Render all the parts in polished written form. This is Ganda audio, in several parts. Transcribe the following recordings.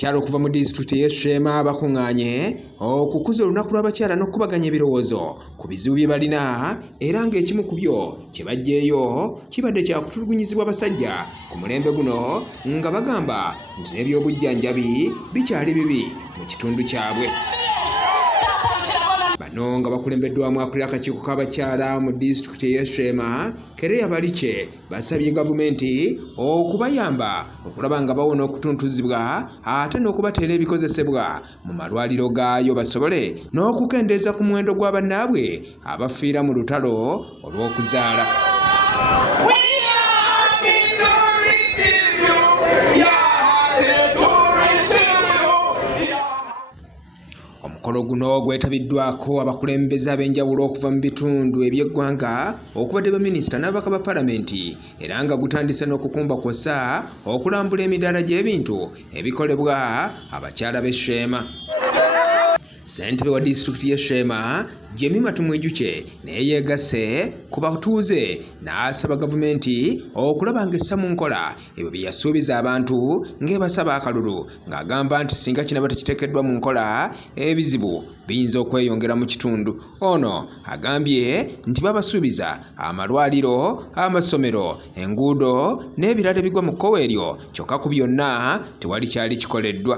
abakyala okuva mu disitulikiti y'e Ssaabaminisita bakuŋŋaanye okukuza olunaku lw'abakyala n'okubaganya ebirowoozo ku bizibu bye balina era ng'ekimu ku byo kye baggyeeyo kibadde kya kutulugunyizibwa abasajja ku mulembe guno nga bagamba nti n'ebyobujjanjabi bikyali bibi mu kitundu kyabwe. Bano nga bakulembeddwamu akulira akakiiko k'abakyala mu disitulikiti y'e Ssaabaminisita basabye gavumenti okubayamba okulaba nga bawona okutuntuzibwa ate n'okubateera ebikozesebwa mu malwaliro gaayo basobole n'okukendeeza ku muwendo gwa bannaabwe abafiira mu lutalo olw'okuzaala. Omukolo guno gwetabiddwako abakulembeze ab'enjawulo okuva mu bitundu eby'eggwanga okubadde baminisita n'ababaka ba palamenti era nga gutandise n'okukumba kw'ossa okulambula emidaala gy'ebintu ebikolebwa abakyala b'e Ssaabaminisita. Ssentebe wa disitulikiti y'e Ssaabaminisita Jemima Tumwejuke naye yeegasse ku batuuze n'asaba gavumenti okulaba ng'essa mu nkola ebyo bye yasuubiza abantu ng'ebasaba akalulu ng'agamba nti singa kinaba tekiteekeddwa mu nkola ebizibu biyinza okweyongera mu kitundu. Ono agambye nti babasuubiza amalwaliro, amasomero, enguudo n'ebirala ebigwa mu kkowa eryo kyokka ku byonna tewali kyali kikoleddwa.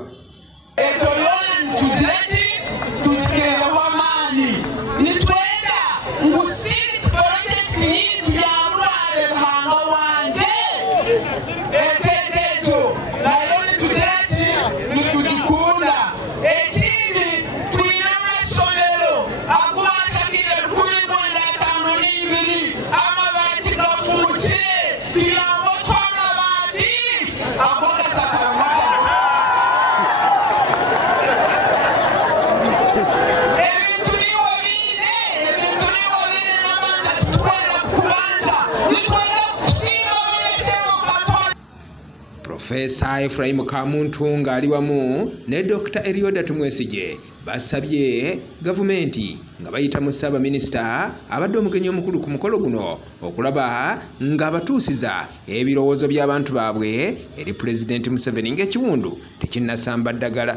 Profesa Ephraim Kamuntu ng'ali wamu ne Dr. Elioda Tumwesige basabye gavumenti nga bayita mu Ssaabaminisita abadde omugenyi omukulu ku mukolo guno okulaba ng'abatuusiza ebirowoozo by'abantu baabwe eri Pulezidenti Museveni ng'ekiwundu tekinnasamba ddagala.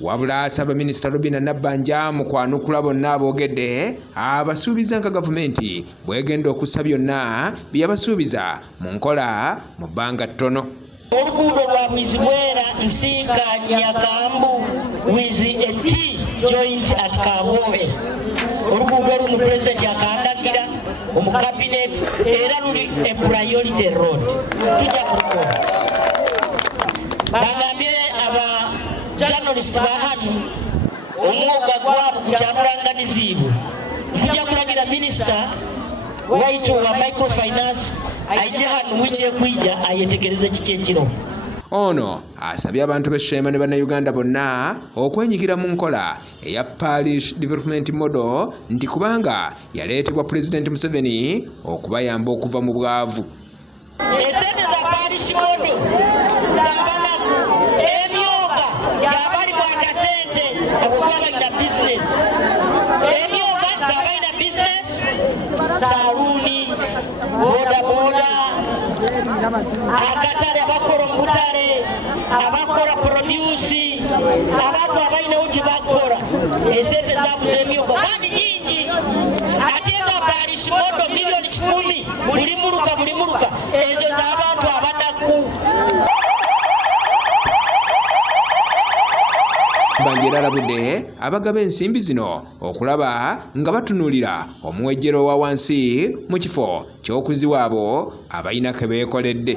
Wabula Ssaabaminisita Robinah Nabbanja mu kwanukula bonna aboogedde abasuubiza nga gavumenti bwegenda okussa byonna bye yabasuubiza mu nkola mu bbanga ttono. Oluguudo lwa Mwizibwera Nsinga Nyakambu wizi eti joint at Kabowe. Oluguudo luno Pulezidenti akandagira omu kabinet era luli a priority road. Tujja kukola. Bagambye journalist bahanu omwoga gwabo kyamulanganiziibwe tujja kulagira minisita waitu wa microfinance aije hano wikyekwija ayetegereze kiki ekiro. Ono asabye abantu b'e Ssaabaminisita ne bannayuganda bonna okwenyigira mu nkola eya Parish Development Model nti kubanga yaleetebwa Pulezidenti Museveni okubayamba okuva mu bwavu. Esente za Parish Model zaabana emyoga gyabali bwa kassente okuba balina business. Emyoga zaabalina business, saluuni, bodaboda, akatale abakola omubutale, abakola produce, abantu abalinawo kye bakola esente zabuze emyuka kandi nyingi ate eza parish model milioni 10 buli muluka ezo z'abantu abanaku. Nabbanja alabudde abagaba ensimbi zino okulaba nga batunuulira omuwejjero wa wansi mu kifo ky'okuziwa abo abalina ke beekoledde.